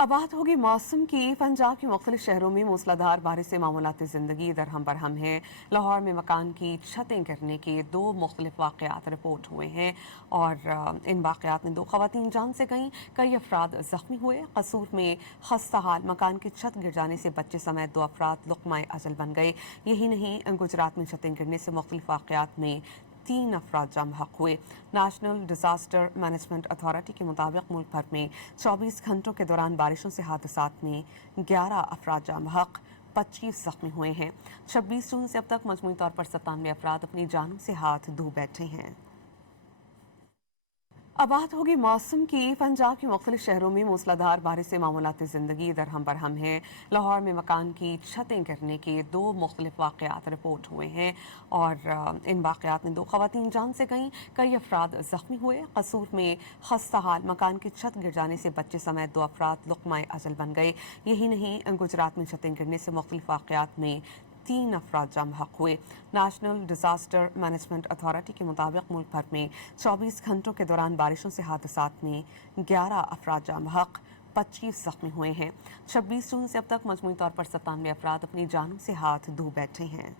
अब बात होगी मौसम की। पंजाब के मुख्तलिफ शहरों में मूसलाधार बारिश से मामूलाती ज़िंदगी दरहम बरहम है। लाहौर में मकान की छतें गिरने के 2 मुख्तलिफ वाक़यात रिपोर्ट हुए हैं और इन वाक़यात में 2 ख़वातीन जान से गईं, कई अफराद ज़ख्मी हुए। कसूर में खस्ता हाल मकान की छत गिर जाने से बच्चे समेत 2 अफराद लुक़माए अजल बन गए। यही नहीं, गुजरात में छतें गिरने से मुख्तलिफ वाक़यात में 3 अफराद जाम हक़ हुए। नेशनल डिज़ास्टर मैनेजमेंट अथॉरिटी के मुताबिक मुल्क भर में 24 घंटों के दौरान बारिशों से हादसात में 11 अफराद जाम हक़, 25 ज़ख्मी हुए हैं। 26 जून से अब तक मजमूई तौर पर 97 अफराद अपनी जानों से हाथ धो बैठे हैं। अब बात होगी मौसम की। पंजाब के मुख्तलिफ शहरों में मूसलाधार बारिश से मामूलाती ज़िंदगी दरहम बरहम है। लाहौर में मकान की छतें गिरने के 2 मुख्तलिफ वाक़यात रिपोर्ट हुए हैं और इन वाक़यात में 2 ख़वातीन जान से गईं, कई अफराद ज़ख्मी हुए। कसूर में खस्ता हाल मकान की छत गिर जाने से बच्चे समेत 2 अफराद लुक़माए अजल बन गए। यही नहीं, गुजरात में छतें गिरने से मुख्तलिफ वाक़यात में 3 अफराद जाम हक़ हुए। नेशनल डिज़ास्टर मैनेजमेंट अथॉरिटी के मुताबिक मुल्क भर में 24 घंटों के दौरान बारिशों से हादसात में 11 अफराद जाम हक़, 25 ज़ख्मी हुए हैं। 26 जून से अब तक मजमूई तौर पर 97 अफराद अपनी जानों से हाथ धो बैठे हैं।